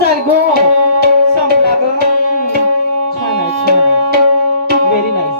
चल गो संपला ग छान आहे व्हेरी नाईस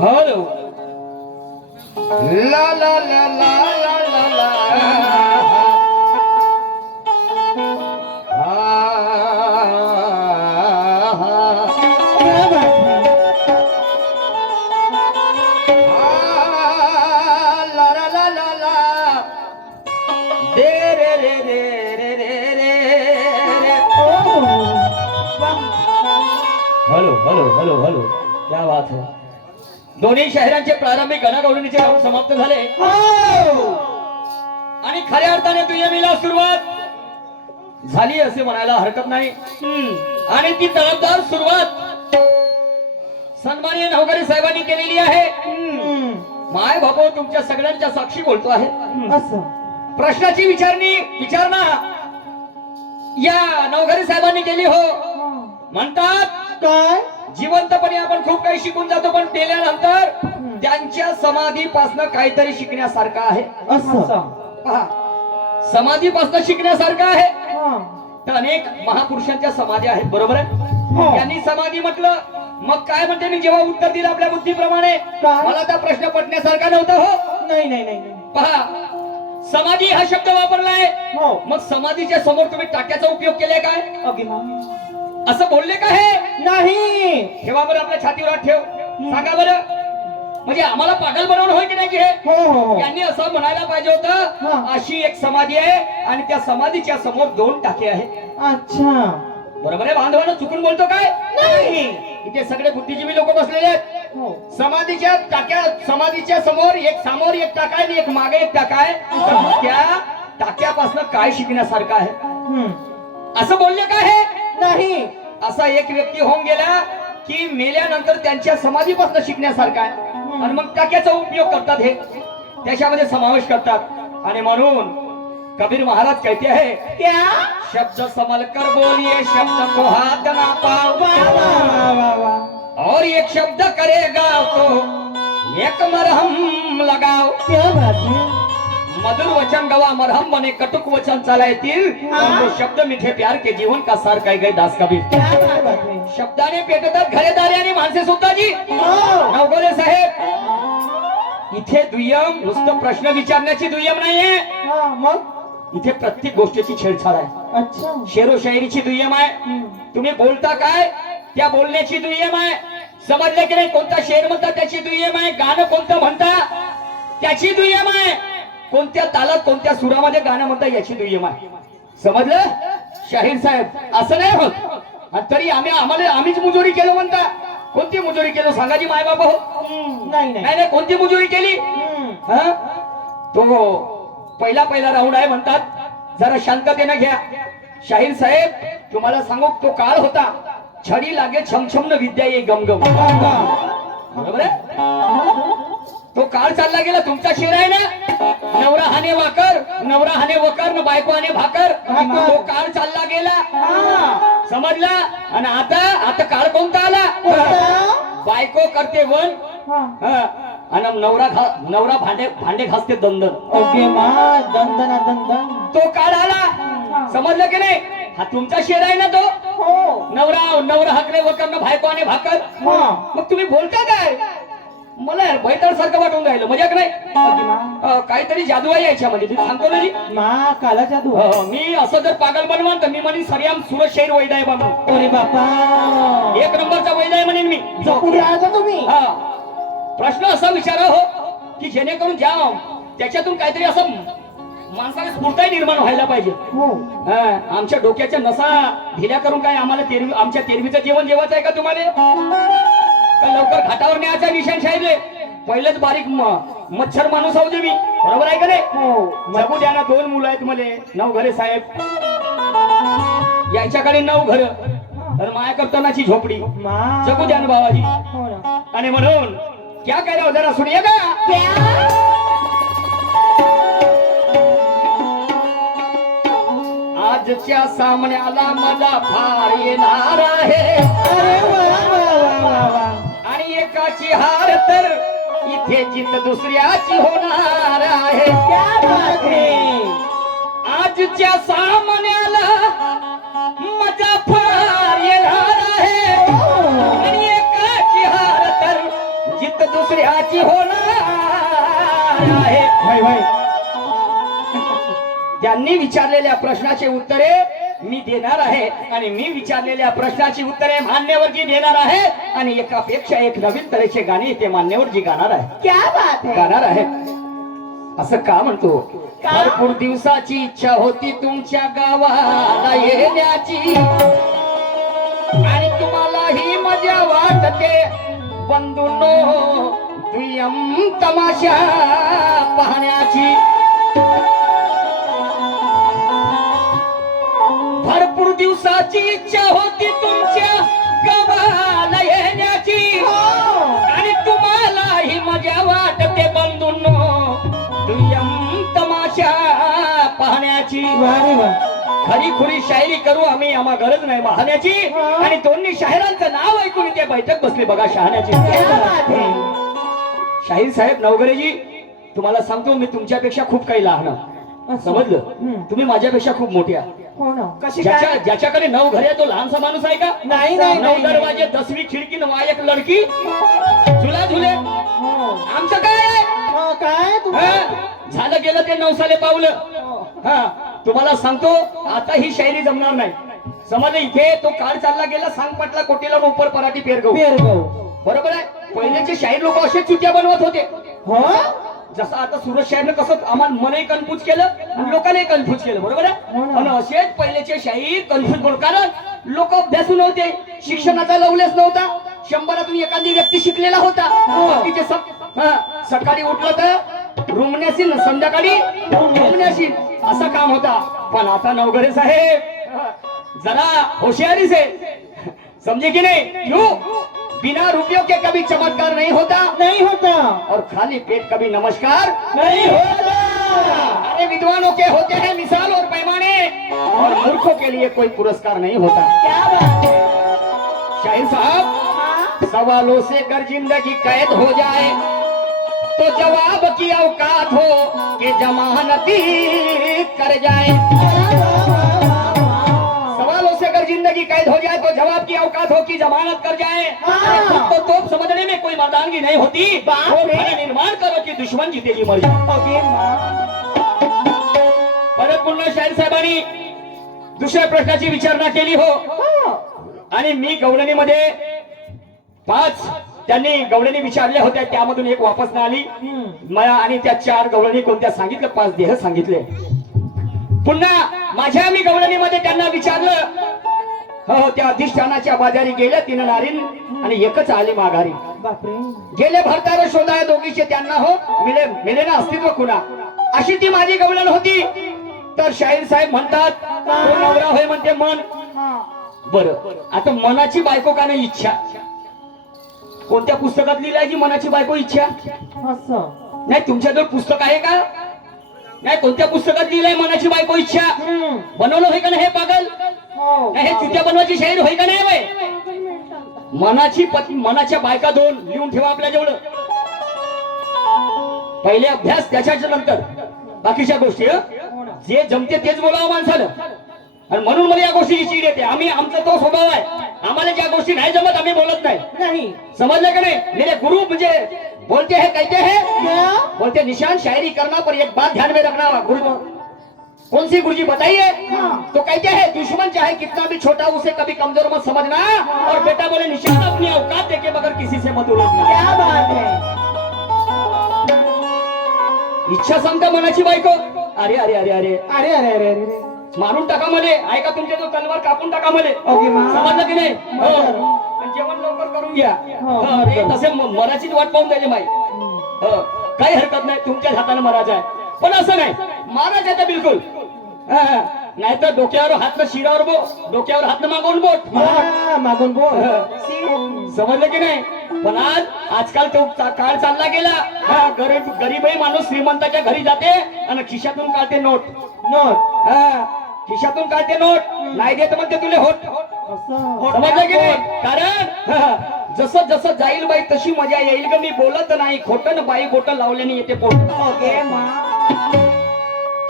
हॅलो ला ला ला ला ला ला ला क्या बात है ला ला ला ला ला दे रे रे रे रे रे रे ओह वाह हॅलो हॅलो हॅलो हॅलो क्या बात है दोन्ही शहरांचे प्रारंभिक गणागौरवणीचे राऊंड समाप्त झाले आणि खऱ्या अर्थाने दुय्यमीला सुरुवात झाली असे म्हणायला हरकत नाही आणि ती तडफदार सुरुवात सन्माननीय नवकरी साहेबांनी केलेली आहे माय बाबा तुमच्या सगळ्यांच्या साक्षी बोलतो आहे असं प्रश्नाची विचारणा या नवकरी साहेबांनी केली हो म्हणतात काय जिवंतपणे आपण खूप काही शिकून जातो पण मेल्यानंतर त्यांच्या समाधीपासून काहीतरी शिकण्यासारखं आहे असं पहा समाधीपासून शिकण्यासारखं आहे हा तर अनेक महापुरुषांच्या समाधी आहेत बरोबर आहे त्यांनी समाधी म्हटलं मग काय म्हणते मी जेव्हा उत्तर दिलं आपल्या बुद्धीप्रमाणे काय? मला त्या प्रश्न पटण्यासारखा नव्हता हो नाही नाही नाही नाही. पहा समाधी हा शब्द वापरलाय. हो मग समाधीच्या समोर तुम्ही टाक्याचा उपयोग केलाय काय? अभिमान असं बोलले का हे? नाही. ठेवा बरं आपल्या छातीवर हात ठेव. सांगा बरं, म्हणजे आम्हाला पागल बनवणं होय की नाही की हे? हो हो हो यांनी असं म्हणायला पाहिजे होतं, हा. अशी एक समाधी आहे आणि त्या समाधीच्या समोर 2 टाके आहेत. अच्छा बरोबर आहे बांधवानं? चुकून बोलतो काय? नाही. इथे सगळे बुद्धिजीवी लोक बसलेले आहेत. हो समाधीच्या टाक्या, समाधीच्या समोर एक टाका आहे आणि एक मागे एक टाका आहे. तर त्या टाक्यापासून काय शिकण्यासारखं आहे? असं बोलले का हे? नाही. असा एक व्यक्ती होऊन गेला की मेल्यानंतर त्यांच्या समाधीपासून शिकण्यासारखं आहे. आणि मग टाक्याचा उपयोग करतात, हे त्याच्यामध्ये समावेश करतात. आणि म्हणून कबीर महाराज कहते हैं, क्या शब्द संभल कर बोलिए, शब्द को हाथ ना पाओ, वा वा वा वा. और एक शब्द करेगा तो एक मरहम लगाओ. क्या बात है. मधुर वचन गवा मरहम बने, कटुक वचन चालायतील. तो शब्द मिठे प्यार के जीवन का सार काय गए दास कबीर. क्या बात है. शब्दाने पेटतात घरेदारी आणि माणसे सुद्धा जी. हो नवगोरे साहेब, इथे दुय्यम नुसतं प्रश्न विचारण्याची दुय्यम नाहीये, हा मग इथे प्रत्येक गोष्टीची छेडछाड आहे. अच्छा. शेरो शायरीची दुय्यम आहे. तुम्ही बोलता काय त्या बोलण्याची दुय्यम आहे. समजले की नाही? कोणता शेर म्हणता त्याची दुय्यम आहे. गाणं कोणतं म्हणता त्याची दुय्यम आहे. कोणत्या तालात कोणत्या सुरामध्ये गाणं म्हणता याची दुय्यम आहे. समजलं शाहीर साहेब? असं नाही होत. आणि तरी आम्हीच मुजोरी केलं म्हणता. कोणती मुजोरी केलं सांगा जी माय बाबा हो? नाही नाही. नाही, कोणती मुजोरी केली? हा? तो पहिला राऊंड आहे म्हणतात. जरा शांततेनं घ्या. शाहीर साहेब तुम्हाला सांगू, तो काळ होता छडी लागे छमछम न विद्या ये गमगम. बरोबर आहे? तो काळ चालला गेला. तुमचा शेर आहे ना, नवरा हाने वकर न बायको हाने भाकर. तो काळ चालला गेला. समजला? आणि आता काळ कोणता आला? बायको करते वन, आणि नवरा भांडे घासते दंदन. ओके मा दंदना दंदन. तो काळ आला. समजलं की नाही? हा तुमचा शेर आहे ना तो. हो नवरा हकले वकर न बायको हाने भाकर. मग तुम्ही बोलता काय? मला बैताळ सारखं वाटून राहिलं. मजाक नाही. काहीतरी जादू आहे याच्यामध्ये. तुम्ही सांगतो ना जी. मा काला जादू. मी असं जर पागल बनवान तर मी म्हणेन सरियाम सुरत शहीर वैदाय बनवून. अरे बापा. 1 नंबरचा वैदाय म्हणेन मी. जपून राहता तुम्ही. हा. प्रश्न असा विचारा हो की जेणेकरून ज्या त्याच्यातून काहीतरी असं माणसाला स्फूर्ती निर्माण व्हायला पाहिजे. हो आमच्या डोक्याच्या नसा ढिल्या करून काय आम्हाला आमच्या तेरवीचं जेवण जेवायचं आहे का तुम्हाला? का लवकर घाटावर न्यायचा निशाण शाहीर? पहिलेच बारीक मच्छर माणूस आहोत मी. बरोबर आहे का नाही? हो जगू द्या ना. 2 मुलं आहेत मले. 9 घरे साहेब. याच्याकडे 9 घर, तर माया करतानाची झोपडी. मा जगू द्या ना बाबाजी. हो ना. आणि म्हणून क्या कह रहे हो जरा सुनिए का? आजच्या सामन्याला मला फार येणार आहे. अरे वा वा वा वा वा. आणि एकाची हार तर इथे जित दुसऱ्याची होणार आहे. क्या बात है. आजच्या सामन्याला मजा फार येणार आहे. आणि एकाची हार तर जित दुसऱ्याची होणार आहे. भाई भाई. त्यांनी विचारलेल्या प्रश्नाचे उत्तरे मी देणार आहे आणि मी विचारलेल्या प्रश्नाची उत्तरे मान्यवरजी देणार आहे. आणि एकापेक्षा एक नवीन तऱ्हेचे गाणे ते मान्यवरजी गाणार आहे. क्या बात है. गाणार आहे. असं का म्हणतो? भरपूर दिवसाची इच्छा होती तुमच्या गावाला येण्याची, आणि तुम्हाला ही मजा वाटते बंधूंनो दुय्यम तमाशा पाहण्याची. भरपूर दिवसाची इच्छा होती तुमच्या गावाला येण्याची, आणि तुम्हाला ही मजा वाटते बंधूंनो दुय्यम तमाशा पाहण्याची. अरे वा. खरी खुरी शायरी करू आम्ही, आम्हा गरज नाही पाहण्याची. आणि दोन्ही शाहिरांचं नाव ऐकून इथे बैठक बसली बघा शहाण्याची. क्या बात है. शाहीर साहेब नवगरेजी, तुम्हाला सांगतो मी तुमच्यापेक्षा खूप काही लहान आहे. समजलं? तुम्ही माझ्यापेक्षा खूप मोठ्या. हो ना. कशी काय. ज्याच्याकडे 9 घरे आहे तो लहानसा माणूस आहे का? नाही नाही 9 नाही. दरवाजे 10वी खिडकी 9 एक लडकी झुला झुले. हो. आमचं काय आहे? काय तुम्ही. झालं गेलं ते नवसाले पावलं. हा तुम्हाला सांगतो आता ही शायरी जमणार नाही. समजलं इथे तो काळ चालला गेला सांग पटला कोटीला उपर पराठी पेरगो. बरोबर आहे. पहिलेचे शाहीर लोक असे चुत्या बनवत होते. हो जसं आता सुरज शाहीरनं कसं आम्हाला मनही कन्फ्यूज केलं आणि लोकांनाही कन्फ्यूज केलं. बरोबर आहे. हो ना. पण असेच पहिलेचे शाहीर कन्फ्यूज बनवून कारण लोक अभ्यासू नव्हते. शिक्षणाचा लवलेस नव्हता. 100तून एखादी व्यक्ती शिकलेला होता. बाकीचे सकाळी उठलं तर रुमण्याशील संध्याकाळी रुमण्याशील असं काम होता. पण आता नवघरे साहेब जरा होशियारी से समझे कि नहीं. क्यों बिना रुपयों के कभी चमत्कार नहीं होता और खाली पेट कभी नमस्कार नहीं होता. अरे विद्वानों के होते हैं मिसाल और पैमाने और मूर्खों के लिए कोई पुरस्कार नहीं होता. क्या बात है. शाहिर साहब सवालों से अगर जिंदगी कैद हो जाए तो जवाब की औकात हो कि जमानती कर जाए. सवालों से अगर जिंदगी कैद हो जाए तो जवाब की औकात हो कि जमानत कर जाए. खुद को तोप समझने में कोई मर्दानगी नहीं होती. वो भले निर्माण करो कि दुश्मन जीतेगी मर्जी. परत पुन्हा शाहीर साहेबांनी दुसऱ्या प्रश्नाची विचारणा केली हो. आणि मी गवळणीमध्ये 5 त्यांनी गवळणी विचारल्या होत्या त्यामधून एक वापस नाही आली. मला आणि त्या 4 गवळणी कोणत्या सांगितलं 5 देह सांगितले. पुन्हा माझ्या मी गवळणीमध्ये त्यांना विचारलं हो त्या अधिष्ठानाच्या बाजारी गेल्या 3 नारीन आणि एकच आली माघारी. बापरे. गेले भरतार शोधाय दोघीचे त्यांना हो मिले ना अस्तित्व खुणा. अशी ती माझी गवळण होती. तर शाहीर साहेब म्हणतात तो नवरा होय म्हणते मन. बरं आता मनाची बायको का नाही इच्छा. कोणत्या पुस्तकात लिहिलंय की मनाची बायको इच्छा. असं नाही तुमच्याजवळ पुस्तक आहे का. नाही कोणत्या पुस्तकात लिहिलंय मनाची बायको इच्छा. बनवलं होय का नाही हे पागल. नाही हे चुत्या बनवायची शाहीर होय का नाही बाई. मनाची पत्नी मनाच्या बायका 2 लिहून ठेवा आपल्या जवळ. पहिले अभ्यास त्याच्याच्या नंतर बाकीच्या गोष्टी. जे जमते तेच बोलावं माणसानं. आणि म्हणून मला या गोष्टीची चीड येते. आमचा तो स्वभाव आहे. आम्हाला ज्या गोष्टी नाही जमत आम्ही बोलत नाही. समजलं का नाही. मेरे गुरु मुझे बोलते हैं कहते हैं बोलते निशान शायरी करना पर एक बात ध्यान में रखना. गुरु कौन सी गुरुजी बताइए. तो कहते हैं दुश्मन चाहे कितना भी छोटा उसे कभी कमजोर मत समझना. और बेटा बोले निशान अपनी औकात देके मगर किसी से मत उलझना. क्या बात है. इच्छा सांगता मनाची बायको. अरे अरे अरे अरे अरे अरे अरे अरे मारून टाका मले. ऐका तुमच्या जो तलवार कापून टाका मले. समजलं की नाही. पण जेवण लवकर करून घ्या. अरे तसे मराठीच वाट पाहून द्यायचे माई. काही हरकत नाही तुमच्याच हाताने मरायचं आहे. पण असं नाही मारायचं आहे बिलकुल. नाहीतर डोक्यावर हात शिरावर डोक्यावर हात मागून बोट मागून बोल. समजलं की नाही. पण आजकाल तो काळ चालला गेला. गरीबही माणूस श्रीमंताच्या घरी जाते आणि खिशातून काढते नोट. खिशातून काढते नोट. नाही देत म्हणते तुले होट. समजलं की नाही. कारण जसं जसं जाईल बाई तशी मजा येईल ग. मी बोलत नाही खोटं न बाई बोट लावल्याने येते पोट.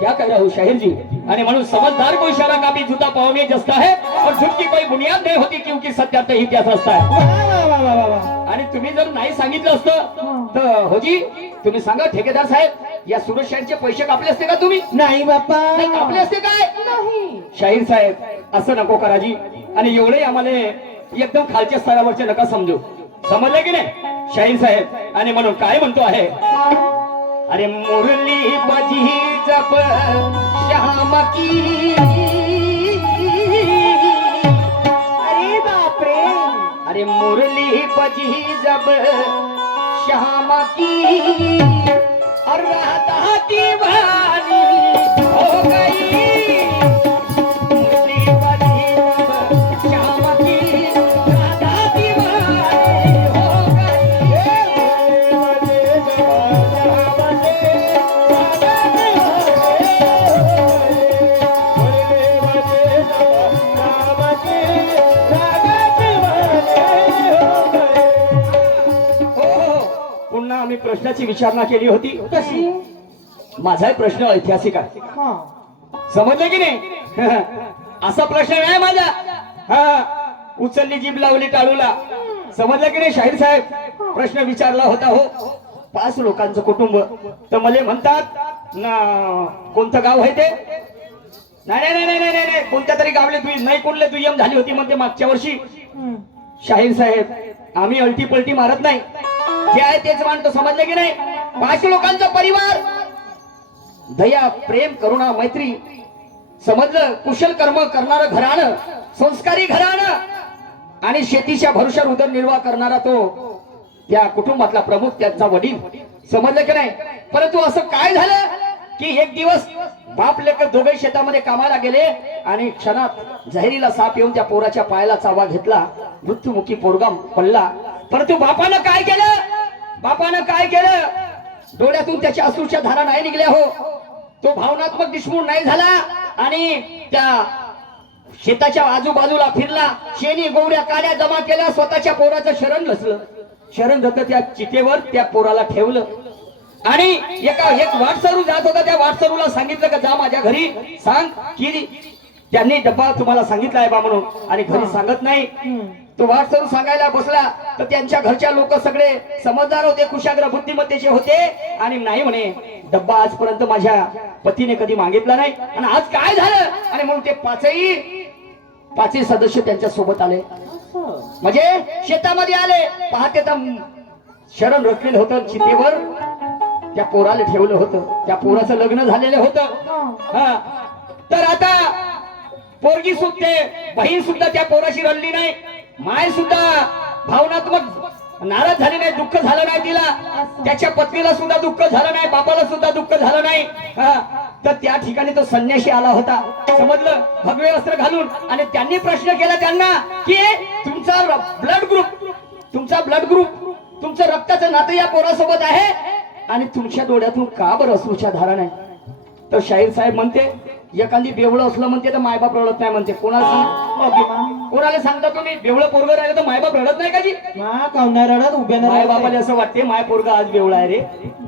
क्या कह रहा हूँ शाहिर जी. आणि म्हणून समझदार को इशारा का भी जूता पाँव में जसता है और झूठ की कोई बुनियाद नहीं होती क्योंकि सत्यात ही इतिहास असता है. आणि तुम्ही जर नाही सांगितलं असतं तर होजी तुम्ही सांगा ठेकेदार साहेब या सुरज शाहीरचे पैसे कापले असते का तुम्ही. नाही बाप्पा नाही कापले असते काय. शाहीर साहेब असं नको कराजी. आणि एवढे आम्हाला एकदम खालच्या स्तरावरचे नका समजू. समजलं की नाही शाहीर साहेब. आणि म्हणून काय म्हणतो आहे अरे मुरली बजी जब श्याम की. अरे बापरे. अरे मुरली बजी जब श्याम की और राधा दीवानी हो गई. मुरली बजी जब श्याम की राधा दीवानी हो गई. पुन्हा आम्ही प्रश्नाची विचारणा केली होती. कशी. माझा प्रश्न ऐतिहासिक आहे. समजलं की नाही. असा प्रश्न नाही माझा. उचलली जीभ लावली टाळूला. समजलं की नाही शाहीर साहेब. प्रश्न विचारला होता हो 5 लोकांचं कुटुंब. तर मला म्हणतात ना कोणतं गाव आहे ते? नाही नाही नाही नाही नाही कोणत्या तरी गावले नाही कोणले दुय्यम झाली होती म्हणते मागच्या वर्षी. शाहीर साहेब आम्ही अल्टी पलटी मारत नाही, जे आहे तेच मानतो, समजले की नाही? 5 लोकांचा परिवार, दया प्रेम करुणा मैत्री, समजलं? कुशल कर्म करणारं घराणं, संस्कारी घराणं आणि शेतीच्या भरोश्यावर उदरनिर्वाह करणारा तो त्या कुटुंबातला प्रमुख, त्यांचा वडील, समजलं की नाही? परंतु असं काय झालं की एक दिवस बाप लेकर दोघे शेतामध्ये कामाला गेले आणि क्षणात जहिरीला साप येऊन त्या पोराच्या पायाला चावा घेतला, मृत्युमुखी पोरगा पडला. परंतु बापानं काय केलं? बापानं काय केलं? डोळ्यातून त्याच्या अश्रूच्या धारा नाही निघल्या हो. तो भावनात्मक निष्ठुर नाही झाला आणि त्या शेताच्या आजूबाजूला फिरला, शेणी गोवऱ्या काड्या जमा केल्या, स्वतःच्या पोराचं शरण लसलं. शरण धरलं त्या चितेवर त्या पोराला ठेवलं आणि एक वाटसरू जात होता, त्या वाटसरूला सांगितलं का जा माझ्या घरी सांग की त्यांनी डब्बा तुम्हाला सांगितला आहे बा म्हणून, आणि घरी सांगत नाही. तो वाटसरू सांगायला बसला तर त्यांच्या घरच्या लोक सगळे समजदार होते, कुशाग्र बुद्धिमत्तेचे होते आणि नाही म्हणे डब्बा आजपर्यंत माझ्या पतीने कधी मागितला नाही आणि आज काय झालं, आणि म्हणून ते पाचही सदस्य त्यांच्या सोबत आले, म्हणजे शेतामध्ये आले. पहाटे तर शरण रचलेलं होतं चितेवर, त्या पोराला ठेवलं होतं, त्या पोराचं लग्न झालेलं होतं. तर आता पोरगी सुद्धा, बहीण सुद्धा त्या पोराशी रडली नाही, माय सुद्धा भावनात्मक नाराज झाली नाही, दुःख झालं नाही तिला, त्याच्या पत्नीला सुद्धा दुःख झालं नाही, बापाला सुद्धा दुःख झालं नाही. तर त्या ठिकाणी तो संन्यासी आला होता, समजलं? भगवे वस्त्र घालून, आणि त्यांनी प्रश्न केला त्यांना की तुमचा ब्लड ग्रुप तुमचं रक्ताचं नातं या पोरासोबत आहे आणि तुमच्या डोळ्यातून का बरं अश्रूच्या धारा नाही? तर शाहीर साहेब म्हणते एखादी बेवळं असलं म्हणते तर मायबाप रडत नाही म्हणते. कोणाला सांगता तुम्ही बेवळं पोरगं राहिलं तर मायबाप रडत नाही का जी? रडत उभ्या मायबापाला असं वाटते माय पोरगा आज बेवळा आहे रे,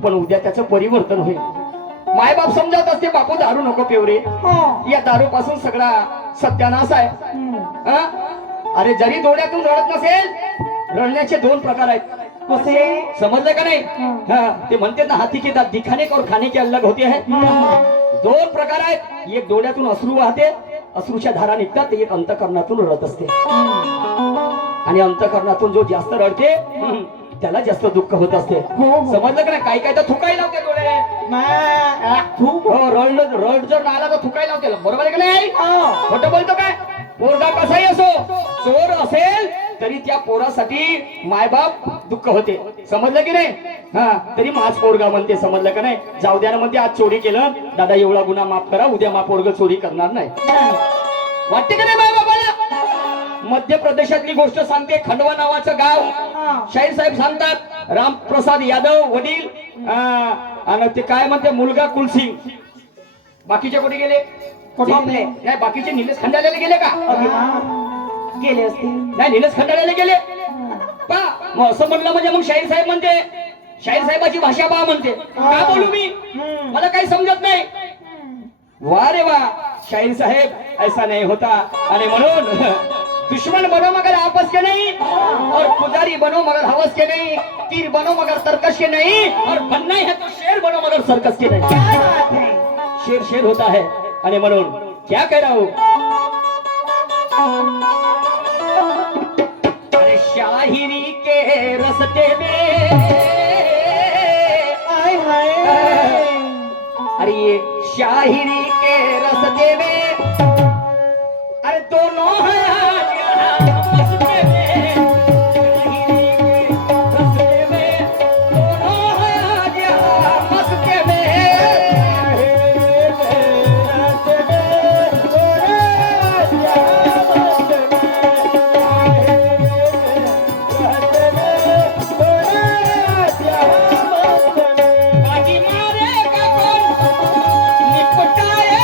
पण उद्या त्याचं परिवर्तन होईल. मायबाप समजत असते बापू दारू नको पेवरे, या दारू पासून सगळा सत्यानाश आहे. अरे जरी डोळ्यातून रडत नसेल, रडण्याचे 2 प्रकार आहेत, समजलं का नाही? ते म्हणते ना हाथी के दांत दिखाने और खाने के अलग होते हैं. 2 प्रकार आहेत, एक डोळ्यातून अश्रू वाहते, अश्रूच्या धारा निघतात, एक अंतकरणातून रडत असते. आणि अंतकरणातून जो जास्त रडते त्याला जास्त दुःख होत असते, समजलं का नाही? काही काही तर थुकाई लावते डोळे, रड जर आला तर थुकाई लावते, बरोबर आहे का नाही? खोटं बोलतो काय? पोरगा कसाही असो, चोर असेल तरी त्या पोरासाठी मायबाप दुःख होते, समजलं की नाही? तरी माझ पोरगा म्हणते, समजलं का नाही? जाऊ द्या ना म्हणते, आज चोरी केलं दादा एवढा गुन्हा माफ करा, उद्या मा पोरग चोरी करणार नाही. वाटते का नाही मायबापाला? मध्य प्रदेशातली गोष्ट सांगते, खंडवा नावाचं गाव. शाहीर साहेब सांगतात रामप्रसाद यादव वडील आणि ते काय म्हणते मुलगा कुलसिंग. बाकीचे कुठे गेले? नाही बाकीचे निलेश खंडाळ्याला गेले का? गेले असते. नाही निलेश खंडाळ्याला गेले पा. मग असं म्हणलं म्हणजे मग शाहीर साहेब म्हणते, शाहीर साहेबाची भाषा पा म्हणते, का बोलू मी? मला काही समजत नाही. वा रे वा, शाहीर साहेब ऐसा नहीं होता. आणि म्हणून दुश्मन बनो मगर आपस के नहीं, और पुजारी बनो मगर हवस के नहीं, तीर बनो मगर तरकश के नहीं, और बनना है तो शेर बनो मगर सर्कस के नहीं. शेर शेर होता है. आणि म्हणून क्या कह रहा हूं, अरे शाहिरी के रस्ते में, आय हाय, अरे ये शाहिरी के रस्ते में, अरे दोनों हैं मस्ते में, शाहिरी के रस्ते में, दोनों हैं मस्ते में. बाजी मारेगा कौन, निपटाएगा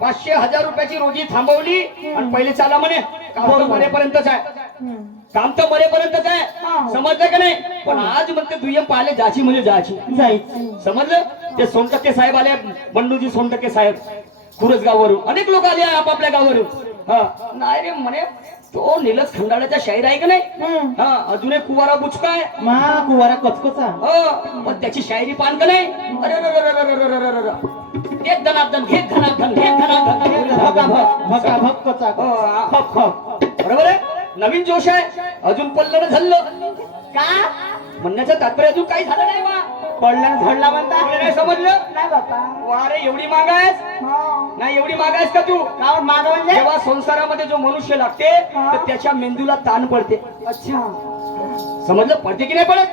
500,000 रुपयाची रोजी थांबवली आणि पहिले चाला म्हणे काम तर मरेपर्यंतच आहे, काम तर मरेपर्यंतच आहे, समजलं का नाही? पण आज म्हणते दुय्यम पाहिले जायची म्हणजे जायची, जायचं. समजलं? ते सोनटक्के साहेब आले, बंडूजी सोनटक्के साहेब खुरस गावावरून, अनेक लोक आले आपापल्या गावावरून. हा नाही रे म्हणे तो नीलज खंडाळ्याच्या शाहीर आहे का नाही? हा अजून एक कुवारा बुचका आहे, मा कुवारा कचकचा. हो पण त्याची शायरी पान का नाही? अरे एक धनार्दन घे धनार्दन घे धनार्दन भका भक्कचा. खप खप. बरोबर आहे. नवीन जोश आहे, अजून पल्लं झालं का म्हणण्याचं तात्पर्य अजून काही झालं नाही बा. पडलं झडला म्हणता? तुला नाही समजलं? नाही बापा. वारे एवढी माग आहेस? नाही एवढी माग आहेस का तू? गावात मागं म्हणजे? जेव्हा संसारामध्ये जो मनुष्य लागते तर त्याच्या मेंदूला ताण पडते. अच्छा. समजलं? पडते की नाही पडत?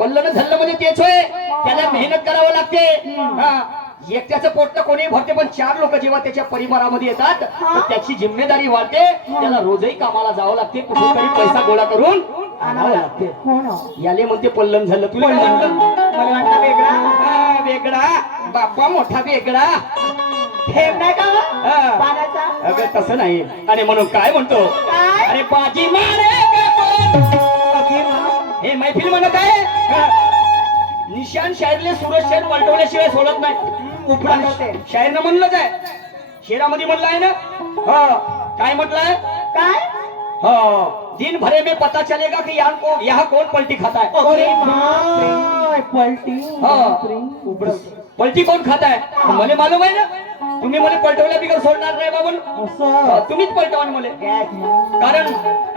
पल्लं झालं म्हणजे तेच होय, त्याला मेहनत करावं लागते. हा एकट्याचं पोट तर कोणी भरते, पण 4 लोक जेव्हा त्याच्या परिवारामध्ये येतात तर त्याची जिम्मेदारी वाढते. त्याला रोजही कामाला जावं लागते, कुठून तरी पैसा गोळा करून आणावं लागते. हो ना. याले म्हणते पल्लन झालं. तुला काय वाटलं? मला वाटलं वेगळा. हा, वेगळा बाप्पा मोठा वेगळा. ठेव नाही का हा. पाण्याचा? अगं तसं नाही. आणि म्हणून काय म्हणतो? काय? अरे बाजी मारे का कोण? हे मैफिल म्हणत आहे. हा. निशान शाहीरले सूरज शाहीर पलटवल्याशिवाय सोडत नाही. उपडा होते. शाहीरनं म्हणलंच आहे, शेरामध्ये म्हणलं आहे ना. हा काय म्हटलंय? काय? हो दिन भरे में पता चलेगा कि यहाँ कौन पलटी खाता है. अरे बापरे. पलटी. हा. पलटी कोण खाता है मला मालूम आहे ना. तुम्ही मला पलटवल्या बिगर सोडणार नाही बाबा. असं. तुम्हीच पलटवा मला, कारण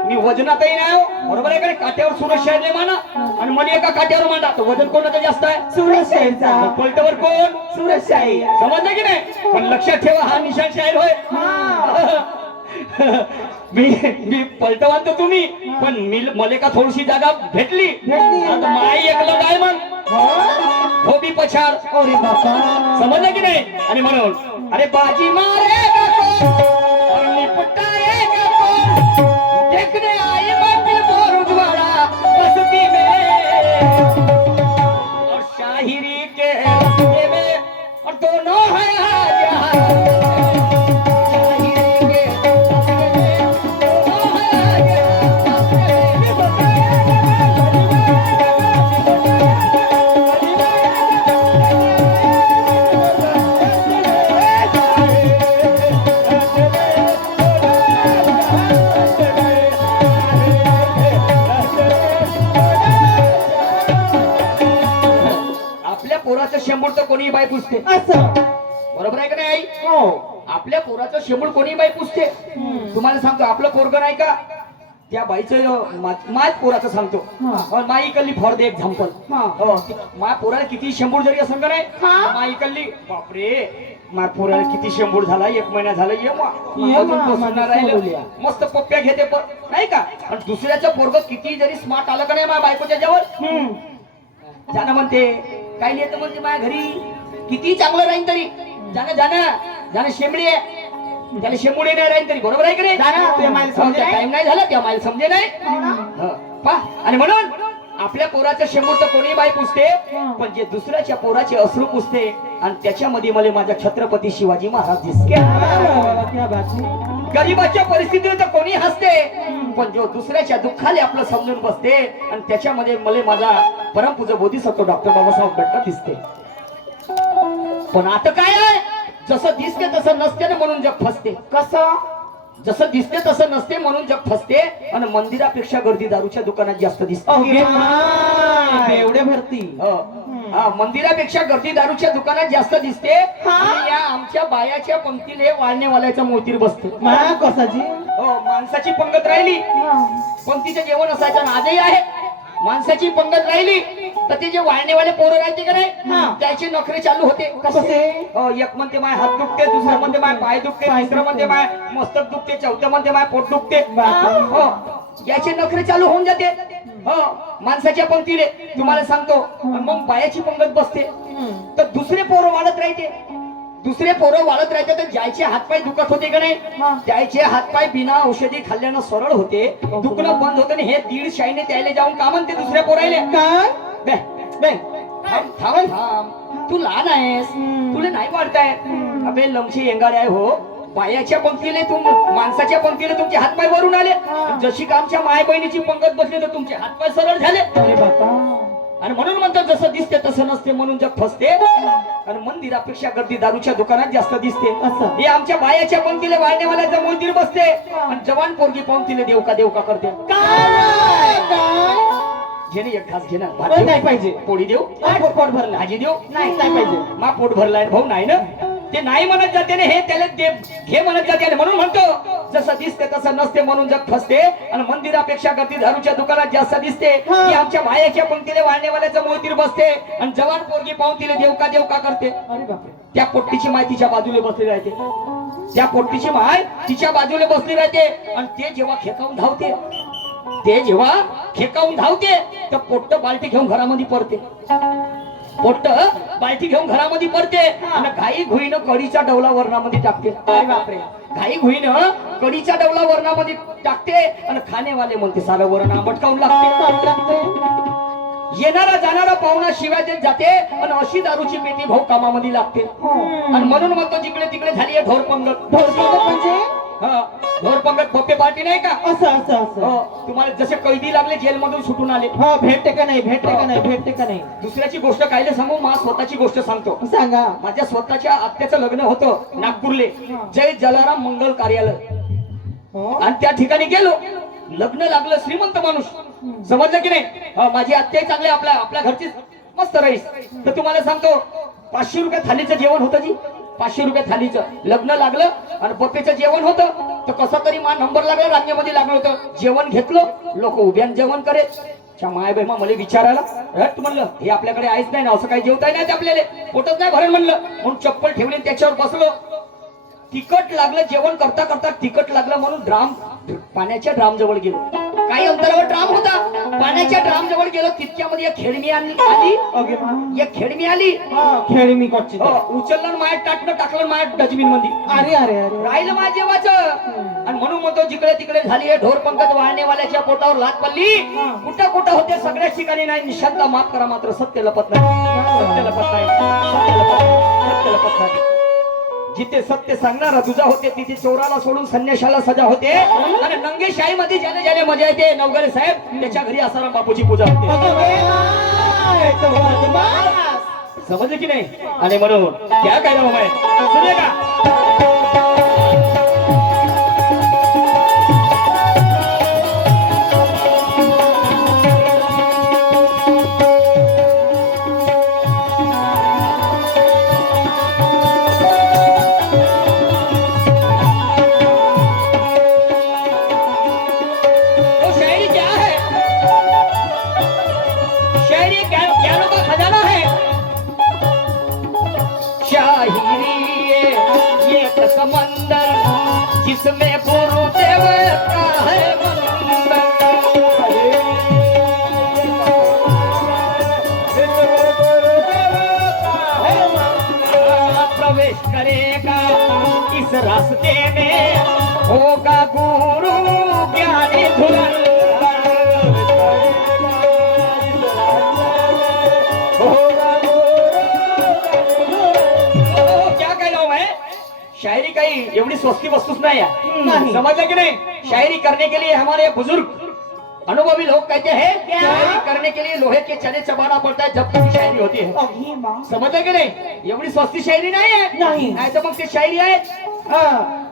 मी वजनातही नाही हो. बरोबर आहे का? काट्यावर सूरज शाहीरने माना आणि मला एका काट्यावर मांडा, तर वजन कोणाचं जास्त आहे? सूरज शाहीरचा. पलटवर कोण? सूरज शाहीर. समजलं की नाही? पण लक्षात ठेवा हा निशान शाहीर होय. मी पलटवान तर तुम्ही, पण मला का थोडीशी जागा भेटली आता माई एकलं काय मग धोबी पछाड. अरे बापा. समजलं की नाही? आणि म्हणून अरे बाजी मारे का कोण और निपटाए का कोण, देखने आई मंदिर मोर उजवाड़ा बस्ती में और शाहिरी के रस्ते में और दोनों है आजा. पोराचं शेंबूड तर कोणी बाई पुसते. असं. बरोबर आहे का नाही आई? हो. आपल्या पोराचं शेंबूड कोणी बाई पुसते. तुम्हाला सांगतो आपलं पोरग नाही का, त्या बाईचं माझ पोराचं सांगतो. माई कल्ली फॉर दे एक्झाम्पल. मा पोराला किती शेंबूड जरी असं का नाही, माई कल्ली बापरे मा पोराला किती शेंबूड झाला, 1 महिना झाला राहिलं मस्त पप्प्या घेते नाही का. आणि दुसऱ्याचं पोरग किती जरी स्मार्ट आलं का नाही माझ्या बायकोच्या जवळ, जाणं म्हणते काय लिहितं म्हणते माझ्या घरी किती चांगलं राहील तरी जाणं शेंबडी आहे, त्याला शेंबुडी नाही राहील तरी. बरोबर आहे की नाही? टाइम नाही झाला त्या माईल समजे नाही. आणि म्हणून आपल्या पोराचं शेंबूड तर कोणी बाई पुसते, पण जे दुसऱ्याच्या पोराचे अश्रू पुसते आणि त्याच्यामध्ये मला माझा छत्रपती शिवाजी महाराज दिसते. गरीबाच्या परिस्थितीवर तर कोणी हसते, पण जो दुसऱ्याच्या दुःखाले आपलं समजून बसते आणि त्याच्यामध्ये मला माझा परमपूज्य बोधिसत्व डॉक्टर बाबासाहेब आंबेडकर दिसते. पण आता काय आहे, जसं दिसते तसं नसते ना म्हणून जग फसते. कसं? जसं दिसते तसं नसते म्हणून जग फसते आणि मंदिरापेक्षा गर्दी दारूच्या दुकानात जास्त दिसते. एवढे भरती. मंदिरापेक्षा गर्दी दारूच्या दुकानात जास्त दिसते. या आमच्या बायाच्या पंक्तीले वाळणेवाल्याचा मोतीर बसते. कसाची? माणसाची पंगत राहिली, पंक्तीचं जेवण असायचं ना आजही आहे. माणसाची पंगत राहिली तर ते जे वाळणेवाले पोरं राहायचे का नाही, त्याचे नखरे चालू होते. कसे? एक म्हणते माय हात दुखते, दुसरं म्हणते माय पाय दुखते, तिसरं म्हणते माय मस्तक दुखते, चौथं म्हणते माय पोट दुखते. याचे नखरे चालू होऊन जाते माणसाच्या पंक्तीले. तुम्हाला सांगतो मग बायाची पंगत बसते तर दुसरे पोरं वाढत राहते. दुसरे पोरं वाढत राहते तर ज्याचे हातपाय दुखत होते का नाही, त्याचे हातपाय बिना औषधी खाल्ल्यानं सरळ होते, दुखणं बंद होते. हे 1.5 शाईने त्याला जाऊन का म्हणते दुसऱ्या पोरायले काय थांब तू लहान आहेस, तुला नाही वाढताय. अबे लमशी येंगाळे आहे हो. बायाच्या पंक्तीले माणसाच्या पंक्तीले तुमचे हातपाय वरून आले. जशी का आमच्या माय बहिणीची पंगत बसली तर तुमचे हातपाय सरळ झाले. अरे बापा. आणि म्हणून म्हणतात जसं दिसते तसं नसते म्हणून जग फसते. आणि मंदिरापेक्षा गर्दी दारूच्या दुकानात जास्त दिसते. असं. हे आमच्या बायाच्या पंक्तीले वाळणेवाल्याचा मंदिर बसते आणि जवान पोरगी पंक्तीले देवका देवका करते. जेणे एक घास घे ना. भात देऊ? नाही पाहिजे. पोळी देऊ? पोट भरलं. भाजी देऊ? नाही पाहिजे. मा पोट भरलाय भाऊ नाही ना. ते नाही म्हणत जाते ना हे त्याला हे म्हणत जाते. म्हणून म्हणतो जसं दिसते तसं नसते म्हणून जग फसते. आणि मंदिरापेक्षा गर्दी दारूच्या दुकानात जास्त दिसते. ही आमच्या बायाच्या पंक्तीले वाळणेवाल्याचं मंदिर बसते आणि जवान पोरगी पाहून तिला देवका देवका करते. अरे बापरे. त्या पोट्टीची माय तिच्या बाजूला बसली राहते. त्या पोट्टीची माय तिच्या बाजूला बसली राहते. आणि ते जेव्हा खेकावून धावते तर पोट्ट बाल्टी घेऊन घरामध्ये पडते. पोट्ट बाल्टी घेऊन घरामध्ये पडते आणि घाई घुईनं कढीचा डवला वरणामध्ये टाकते. अरे बापरे. घाई घुईनं कढीचा डवला वरणामध्ये टाकते आणि खाणेवाले म्हणते सारं वरण आंबटकावून लागते. येणारा जाणारा पाहुणा शिव्या देत जाते आणि अशी दारूची पेटी भाऊ कामामध्ये लागते. आणि म्हणून म्हणतो जिकडे तिकडे झाली ढोर पंगत. म्हणजे ढोर पंगत बप्पे पार्टी नाही का. असं तुम्हाला जसे कैदी लागले जेलमधून सुटून आले. हो भेटते का नाही. दुसऱ्याची गोष्ट कायले सांगू मा स्वतःची गोष्ट सांगतो. सांगा. माझ्या स्वतःच्या आत्याचं लग्न होतं नागपूरले जय जलाराम मंगल कार्यालय. आणि त्या ठिकाणी गेलो. लग्न लागलं श्रीमंत माणूस. समजलं की नाही. माझी आत्या चांगले आपल्या घरची मस्त राहीस. तर तुम्हाला सांगतो 500 रुपये थालीचं जेवण होतं जी. 500 रुपये थालीचं लग्न लागलं आणि बप्पेचं जेवण होतं. तर कसं तरी मा नंबर लागला रांगेमध्ये लागलं होतं. जेवण घेतलं लोक उभ्यान जेवण करेल. माय बाई मला विचारायला तू म्हणलं हे आपल्याकडे आहेच नाही ना असं काही जेवताय नाही आपल्याला पोटच नाही भरण म्हणलं. म्हणून चप्पल ठेवली त्याच्यावर बसलो. तिखट लागलं जेवण करता करता तिखट लागलं म्हणून पाण्याच्या ड्राम जवळ गेलो. काही अंतरावर ड्राम होता. पाण्याच्या ड्राम जवळ गेलो तितक्यामध्ये एक खेळणी आली. एक खेळणी आली. खेळणी कच्ची. उचललं मायात टाकलं मायात डस्टबिन मध्ये. अरे राहिलं माझ्या जेवाचं. आणि म्हणून म्हणतो जिकडे तिकडे झाली ढोर पंगत वाळणेवाल्याच्या पोटावर लात पडली. कुठं होते सगळ्या ठिकाणी नाही. निशब्द माफ करा मात्र सत्य लपत नाही. सत्य लपत नाही. जिथे सत्य सांगणारा तुझा होते तिथे चोराला सोडून संन्याशाला सजा होते. आणि नंगेशाही मध्ये ज्याने ज्याने मजा येते नवघरे साहेब त्याच्या घरी आसाराम बापूची पूजा होते. समजले की नाही. आणि म्हणून क्या काय नाव आहे सुने का. समंदर जिसमें गुरुदेव का है मंदिर. प्रवेश करेगा इस रास्ते में होगा गुरु ज्ञानी धुरंधर. शायरी काही एवढी स्वस्ती वस्तूच नाही है. समझले कि नहीं. शायरी करने के लिए हमारे बुजुर्ग अनुभवी लोग कहते हैं शायरी करने के लिए लोहे के चने चबाना पड़ता है जब तक शायरी होती है. समझले की नाही. एवढी स्वस्ती शायरी नाही आहे. नाही तर मग ते शायरी आहे.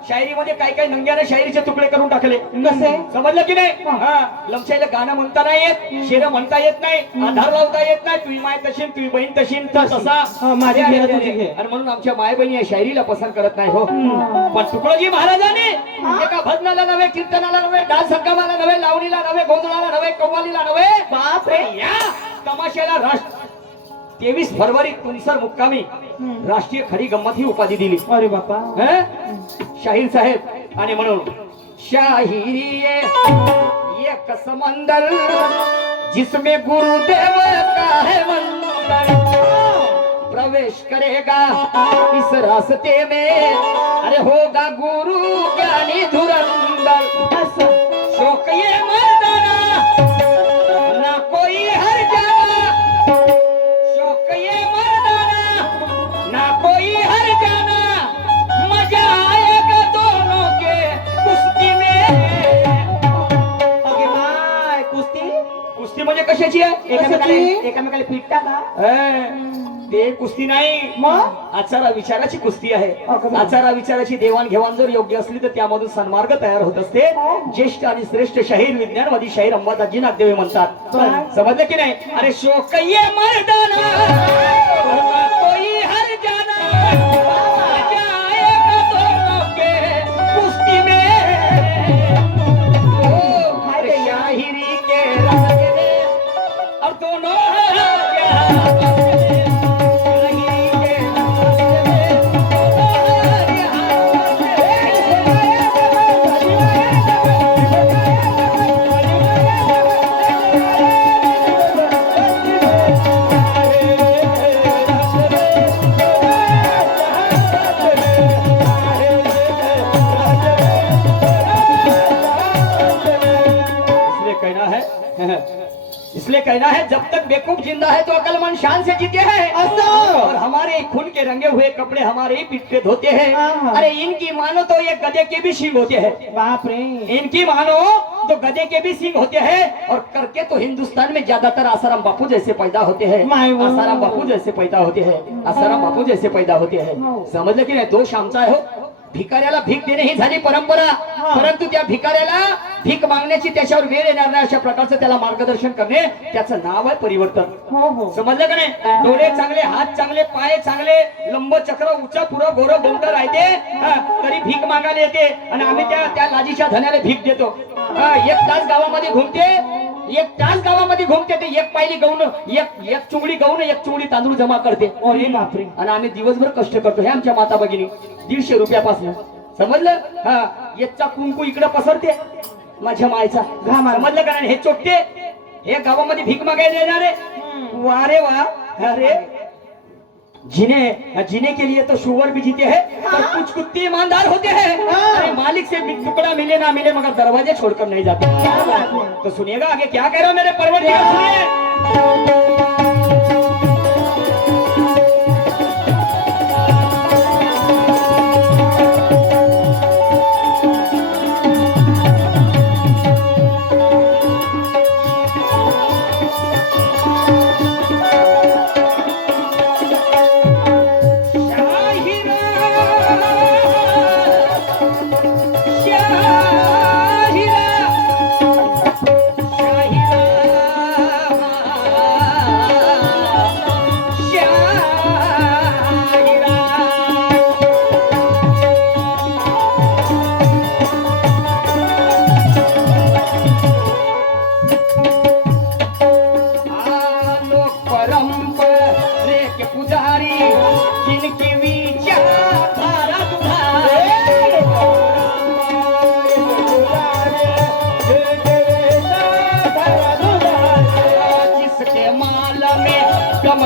शायरीमध्ये काही नंग्याने शायरीचे तुकडे करून टाकले. कसे समजलं की नाही. लमशाईला गाणं म्हणता नाही येत. शेर म्हणता येत नाही. आधार लावता येत नाही. तुझी माय तशी तुझी बहीण तशी तसा माझी. आणि म्हणून आमच्या माय बहिणी या शायरीला पसंत करत नाही. हो पण तुकडोजी महाराजांनी एका भजनाला नव्हे कीर्तनाला नव्हे डान्स हंगामाला नव्हे लावणीला नव्हे गोंधळाला नव्हे कव्वालीला नव्हे बापरे या तमाशाला 23 फरवरी तुमसर मुक्कामी राष्ट्रीय खडी गंमत ही उपाधी दिली. अरे बापा. शाहीर साहेब. आणि म्हणून शाहिरी एक समंदर जिसमें गुरुदेव का है मंदिर. प्रवेश करेगा इस रास्ते में अरे होगा गुरु ज्ञानी धुरंधर. शौक ये मर्दाना ना कोई हर जाना. शौक ये मर्दाना ना कोई हर जाना. एकामेकाला पिटता का ते कुस्ती नाही मग आचारा विचाराची कुस्ती आहे अगं. आचारा विचाराची देवाणघेवाण जर योग्य असली तर त्यामधून सन्मार्ग तयार होत असते ज्येष्ठ आणि श्रेष्ठ शाहीर विज्ञानवादी शाहीर अंबादासजी नागदेवे म्हणतात बरं. समजलं की नाही अरे शोकये मर्दाना होना कोई हर जाना जाएगा दोनों के कुस्ती में ओ हर शाहिरी के राज में और दोनों इसलिए कहना है जब तक बेवकूफ जिंदा है तो अकलमंद शान से जीते हैं और हमारे खून के रंगे हुए कपड़े हमारे ही पीठ पे धोते हैं अरे इनकी मानो तो ये गधे के भी सींग होते हैं बाप रे इनकी मानो तो गधे के भी सींग होते हैं और करके तो हिंदुस्तान में ज्यादातर आसाराम बापू जैसे पैदा होते हैं आसाराम बापू जैसे पैदा होते हैं आसाराम बापू जैसे पैदा होते हैं समजलं की नाही दोष आमचा आहे हो भिकाऱ्याला भीक देणे ही झाली परंपरा परंतु त्या भिकाऱ्याला भीक मागण्याची त्याच्यावर वेळ येणार नाही अशा प्रकारचं त्याला मार्गदर्शन करणे त्याचं नाव आहे परिवर्तन समजलं का नाही डोळे चांगले हात चांगले पाय चांगले लंब चक्र उंच पुरं गोरं गोंड राहते तरी भीक मागायला येते आणि आम्ही त्या लाजीच्या धन्याला भीक देतो एक तास गावामध्ये घुमते एक तास गावामध्ये घुमते ते एक पायली गहून एक चुंगडी गहून एक चुंगडी तांदूळ जमा करते अरे बापरे आणि आम्ही दिवसभर कष्ट करतो हे आमच्या माता भगिनी 150 रुपयापासून समजलं याचा कुंकू इकडे पसरते माझ्या मायचा समजलं का नाही हे चोटते हे गावामध्ये भीक मागायला येणारे वा रे वा अरे जीने के लिए तो शुगर भी जीते हैं पर कुछ कुत्ते ईमानदार होते हैं अरे मालिक से भी टुकड़ा मिले ना मिले मगर दरवाजे छोड़कर नहीं जाते तो सुनिएगा आगे क्या कह रहा हूं मेरे परवरदिगार सुनिए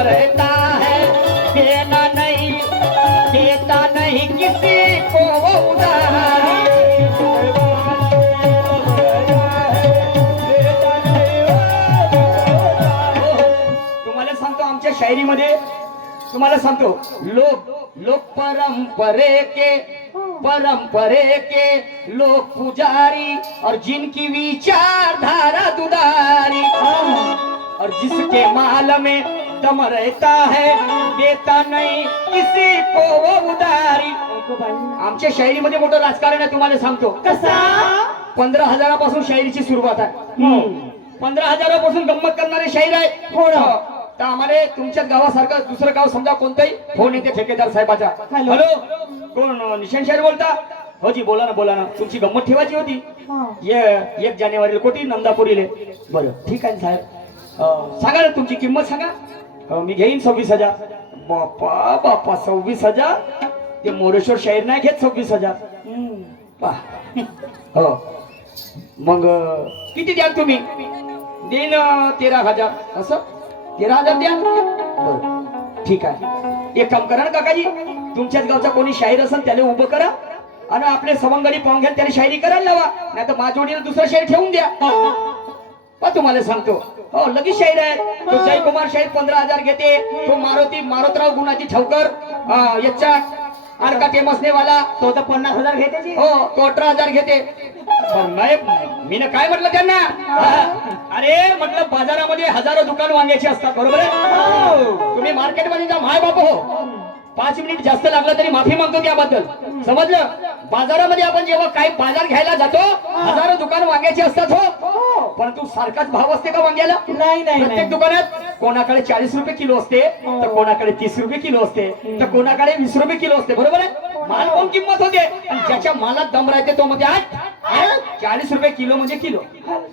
रहता है देता नहीं किसी को वो उधारी तुम्हाला सांगतो आमच्या शायरीमध्ये तुम्हाला सांगतो लोक परंपरे के लोक पुजारी और जिनकी विचारधारा दुधारी और जिसके माल में दम रहता है देता नहीं किसी को वो उधारी आमच्या शायरीमध्ये मोठं राजकारण आहे तुम्हाला सांगतो कसा 15,000 पासून शायरीची सुरुवात आहे 15,000 पासून गंमत करणारे शाहीर आहे तर आम्हाला तुमच्या गावासारखं दुसरं गाव समजा कोणतंही फोन येते ठेकेदार साहेबाचा हॅलो कोण निशांत शाहीर बोलता हो जी बोला ना तुमची गंमत ठेवायची होती 1 जानेवारीला कोटी नंदापुरीले बरं ठीक आहे साहेब सांगा ना तुमची किंमत सांगा मी घेईन 26,000 बापा 26,000 ते मोरेश्वर शाहीर नाही घेत 26,000 हो मग किती द्याल तुम्ही देईन 13,000 असं 13,000 द्या बरं ठीक आहे एक काम करा ना काकाजी तुमच्याच गावचा कोणी शाहीर असेल त्याला उभं करा आणि आपले सवंगडी पाहून घ्या त्याला शायरी करायला लावा नाही तर माझ्याजोडीला दुसरा शाहीर ठेवून द्या पण तुम्हाला सांगतो हो लगेच शाहीर आहे तो जयकुमार शाहीर 15,000 घेते तो मारुतराव गुणाची ठवकर याच्या आरका टेमसने वाला तो तर 50,000 घेते हो तो 18,000 घेते पण मी काय म्हटलं त्यांना अरे म्हटलं बाजारामध्ये हजारो दुकान वांग्याची असतात बरोबर आहे तुम्ही मार्केटमध्ये जा माय बाप हो 5 मिनिट जास्त लागलं तरी माफी मागतो त्याबद्दल समजलं बाजारामध्ये आपण जेव्हा काही बाजार घ्यायला जातो हजारो दुकान वांग्याची असतात हो पण तू सारखाच भाव असते का वांग्याला नाही नाही प्रत्येक दुकानात कोणाकडे 40 रुपये किलो असते तर कोणाकडे 30 रुपये किलो असते तर कोणाकडे 20 रुपये किलो असते बरोबर आहे माल कोण किंमत होते आणि ज्याच्या मालात दम राहते तो मध्ये 40 रुपये किलो म्हणजे किलो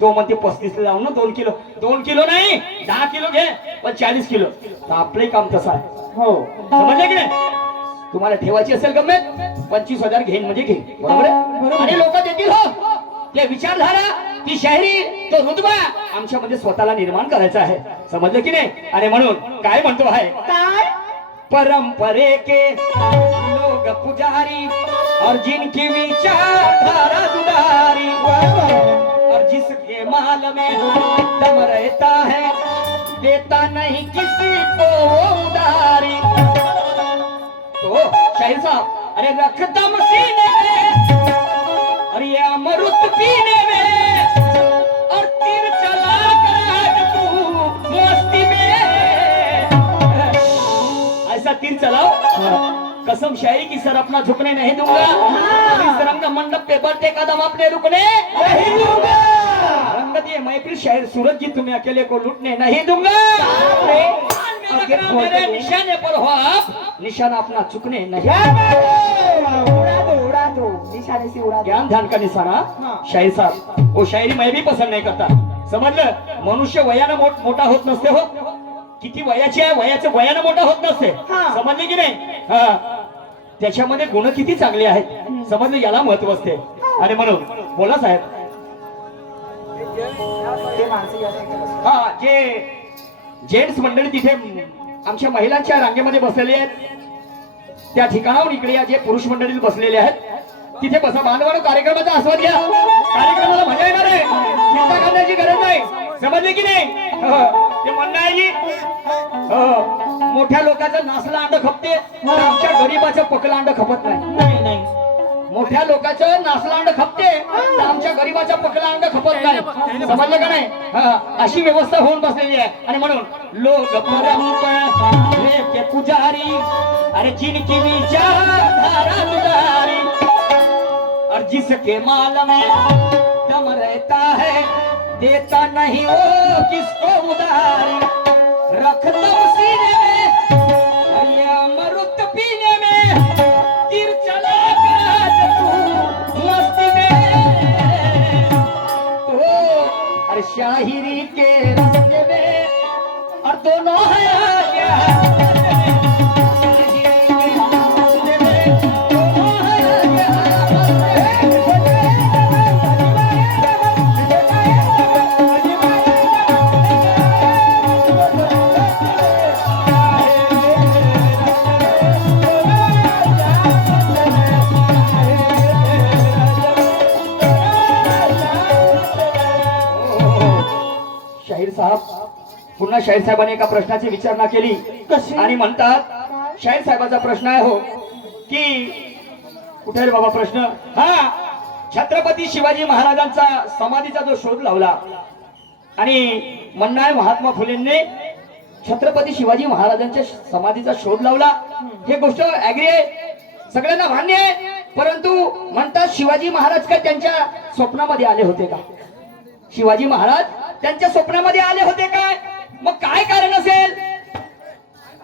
तो म्हणते 35 लावून ना 2 किलो 2 किलो नाही 10 किलो घे पण 40 किलो तर आपले काम तसं आहे हो समजलं की नाही तुम्हाला ठेवायची असेल गंमत 25,000 घेईन म्हणजे घे बरोबर आहे आणि लोक देतील हो ते विचारधारा ती शायरी तो रुतबा आमच्यामध्ये स्वतःला निर्माण करायचा आहे समजलं की नाही आणि म्हणून काय म्हणतो आहे काय परंपरे के लोग पुजारी और जिनकी विचारधारा दुधारी और जिसके माल में दम रहता है देता नहीं किसी को वो उधारी तो शाहिर साहब अरे रख दम सीने में अरे ये अमृत पीने में और तीर चला कर तू मस्ती में ऐसा तीर चलाओ कसम शायरी की सर अपना झुकने नहीं दूंगा इस रंग मंडप पे बढ़ते कदम अपने रुकने नहीं दूंगा रंगत ये महफिल शायर सूरज जी तुम्हें अकेले को लूटने नहीं दूंगा मेरे निशाने पर हो आप निशाना अपना चुकने नहीं उड़ा दो निशाने से उड़ा दो ज्ञान ध्यान का निशाना शाहीर साहब वो शायरी मैं भी पसंद नहीं करता समजलं मनुष्य वयानं मोठा होत नसते हो किती वयाची आहे वयाचं वयानं मोठा होत नसते समजले की नाही त्याच्यामध्ये गुण किती चांगले आहेत समजले याला महत्व असते आणि म्हणून बोला साहेब हा जे जेंट्स मंडळी तिथे आमच्या महिलांच्या रांगेमध्ये बसलेले आहेत त्या ठिकाणाहून इकडे या जे पुरुष मंडळी बसलेले आहेत तिथे बसा बांधवानो कार्यक्रमाचा आस्वाद घ्या कार्यक्रमाला मजा येणार आहे चिंता करण्याची गरज नाही समजले की नाही ते म्हणणं आहे की मोठ्या लोकांचं नासला अंड खपते आमच्या गरीबाचं पकलं अंड खपत नाही नाही मोठ्या लोकांचं नासला अंड खपते आमच्या गरीबाचं पकलं अंड खपत नाही समजलं का नाही अशी व्यवस्था होऊन बसलेली आहे आणि म्हणून लोक परंपरे के पुजारी अरे जिनकी विचारधारा दुधारी और जिसके माल में दम रहता है देता नहीं वो किसको उधारी रख दो सीने में और ये अमृत पीने में तीर चला कर तू मस्ती में तो अरे शाहिरी के रास्ते में और दोनों है आगे पुन्हा शाहीर साहेबांनी एका प्रश्नाची विचारणा केली आणि म्हणतात शाहीर साहेबाचा प्रश्न आहे हो की कुठे रे बाबा प्रश्न हा छत्रपती शिवाजी महाराजांचा समाधीचा जो शोध लावला आणि म्हणणं आहे महात्मा फुलेंनी छत्रपती शिवाजी महाराजांच्या समाधीचा शोध लावला हे गोष्ट ऍग्री आहे सगळ्यांना मान्य आहे परंतु म्हणतात शिवाजी महाराज काय त्यांच्या स्वप्नामध्ये आले होते का शिवाजी महाराज त्यांच्या स्वप्नामध्ये आले होते काय मग काय कारण असेल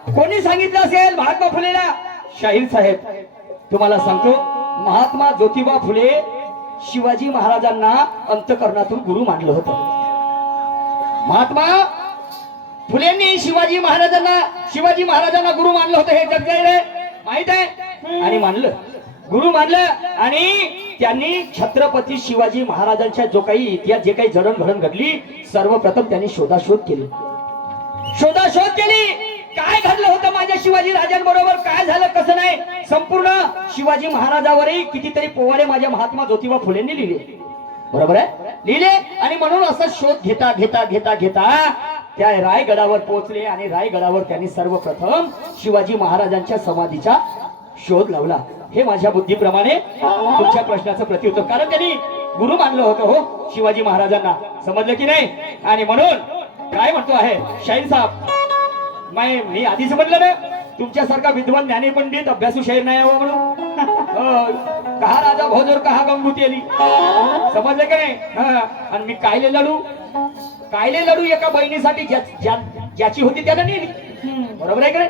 कोणी सांगितलं असेल महात्मा फुलेला शाहीर साहेब तुम्हाला सांगतो महात्मा ज्योतिबा फुले शिवाजी महाराजांना अंतःकरणातून गुरु मानलं होतं महात्मा फुलेंनी शिवाजी महाराजांना गुरु मानलं होतं हे जग जाहीर आहे माहित आहे आणि मानलं गुरु मानलं आणि त्यांनी छत्रपती शिवाजी महाराजांच्या जो काही इतिहास जे काही जडणघडण घडली सर्वप्रथम त्यांनी शोधाशोध केली काय घडलं होतं माझ्या शिवाजी राजांबरोबर काय झालं कसं नाही संपूर्ण शिवाजी महाराजावरही कितीतरी पोवाडे माझ्या महात्मा ज्योतिबा फुलेंनी लिहिले बरोबर आहे लिहिले आणि म्हणून असा शोध घेता घेता घेता घेता त्या रायगडावर पोहोचले आणि रायगडावर त्यांनी सर्वप्रथम शिवाजी महाराजांच्या समाधीचा शोध लावला हे माझ्या बुद्धीप्रमाणे तुमच्या प्रश्नाचं प्रत्युत्तर कारण त्यांनी गुरु मानलं होतं हो शिवाजी महाराजांना, समजलं की नाही? आणि म्हणून काय म्हणतो आहे शाहीर साहेब, मी आधीच म्हणलं ना तुमच्यासारखा विद्वान ज्ञानी पंडित अभ्यासू शाहीर नाही हवं म्हणून. कहा राजा भोजोर कहा गंगूती आली, समजलं की नाही? आणि मी कायले लढू एका बहिणीसाठी ज्याची होती त्यानं नेली, बरोबर आहे का नाही?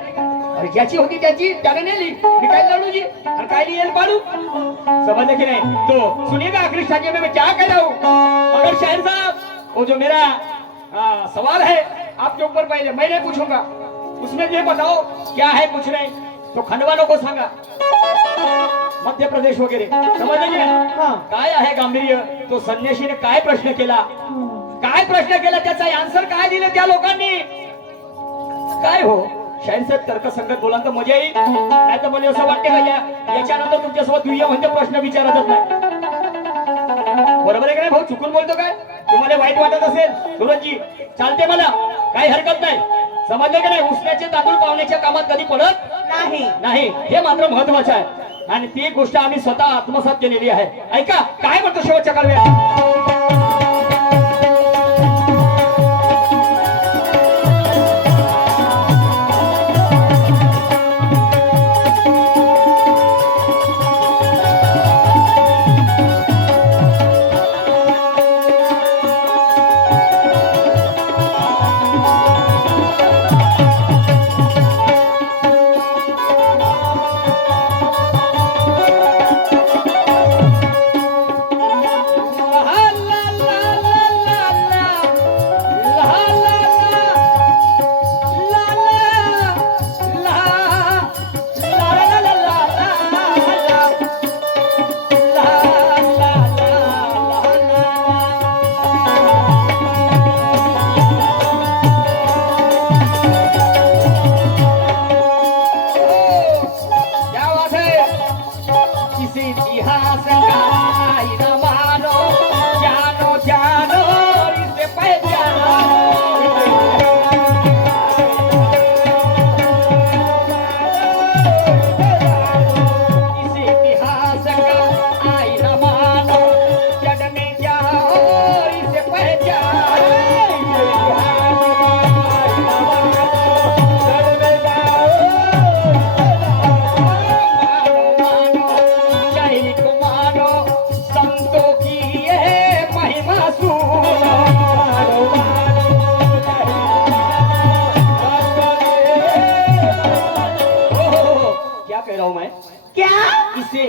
अरे ज्याची होती त्यानं नेली, मी काय लढू जी आणि काय येईल पाडू, समझे कि नहीं? तो सुनिएगा आखिरी स्टार्टिंग में मैं क्या कह रहा हूँ, मगर शाहिर साहब वो जो मेरा सवाल है आपके ऊपर पहले मैं नहीं पूछूंगा, उसमें ये बताओ क्या है, कुछ नहीं तो खंडवालों को सांगा, मध्य प्रदेश वगैरे, समजले की नाही? काय आहे गांभीर्य, तो संन्याशीने काय प्रश्न केला, त्याचा आन्सर काय दिले त्या लोकांनी, काय हो शाहीर साहेब तर्कसंगत बोला तर मजा येईल, नाही तर मला असं वाटते का याच्यानंतर तुमच्यासोबत दुय्यम म्हणजे प्रश्न विचारतच नाही, बरोबर आहे का नाही भाऊ? चुकून बोलतो काय? तुम्हाला वाईट वाटत असेल सुरजजी, चालते मला काही हरकत नाही, समजले का नाही? उसण्याचे तांदूळ पावण्याच्या कामात कधी पडत नाही, हे मात्र महत्वाचं आहे आणि ती गोष्ट आम्ही स्वतः आत्मसात केलेली आहे. ऐका काय म्हणतो शेवटच्या कालव्यात,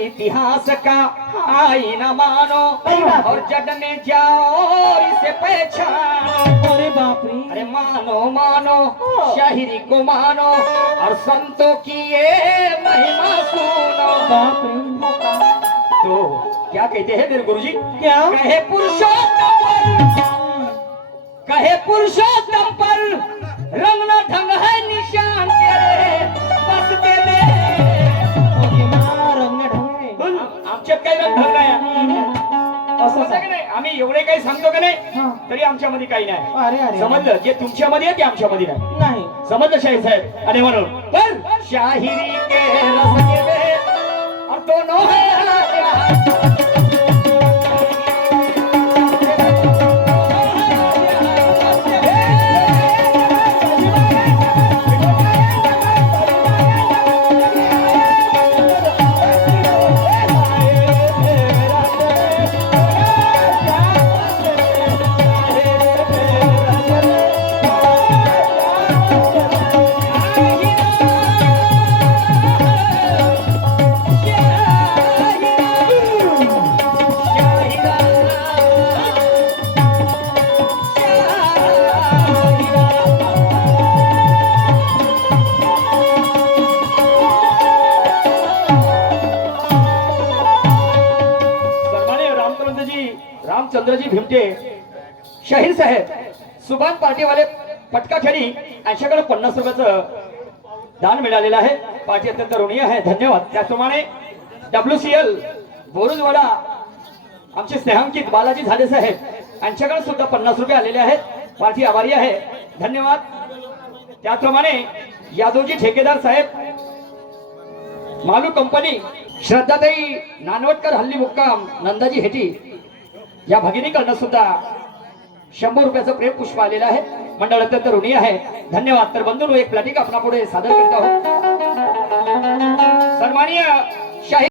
इतिहास का आईना मानो और जग में जाओ इसे पहचानो, अरे बाप रे, अरे मानो शायरी को मानो और संतों की ये महिमा सुनो, बाप रे। तो क्या कहते हैं मेरे गुरुजी, क्या कहे पुरुषोत्तम पर रंग न ढंग है निशान तेरे बस तेरे, आमच्यात काही रंग ढंग नाही, असं की नाही? आम्ही एवढे काही सांगतो का नाही तरी आमच्यामध्ये काही नाही, समजलं? जे तुमच्यामध्ये आहे ते आमच्यामध्ये नाही, समजलं शाहीर साहेब? आणि म्हणून पण शाहिरी के रस में और दोनों है रामचंद्रजी भिमटे शाहीर साहेब सुभान पार्टी वाले पटकाखेडी यांच्याकडे 50 रुपयाचं दान मिळालेलं आहे, पार्टी अत्यंत ऋणीय आहे, धन्यवाद. त्याचप्रमाणे WCL बोरुजवाडा आमचे स्नेहांकित बालाजी झाडे साहेब यांच्याकडे सुद्धा 50 रुपये आलेले आहेत, पार्टी आभारी आहे, धन्यवाद. त्याचप्रमाणे यादवजी ठेकेदार साहेब मालू कंपनी श्रद्धाताई नानवटकर हल्ली मुक्काम नंदाजी हेटी या भगिनीकडनं सुद्धा 100 रुपयाचं प्रेम पुष्प आलेलं आहे. मंडळ अत्यंत ऋणी आहे. धन्यवाद. तर बंधूंनो, एक प्लॅटिक आपणा पुढे सादर करत आहोत. सन्माननीय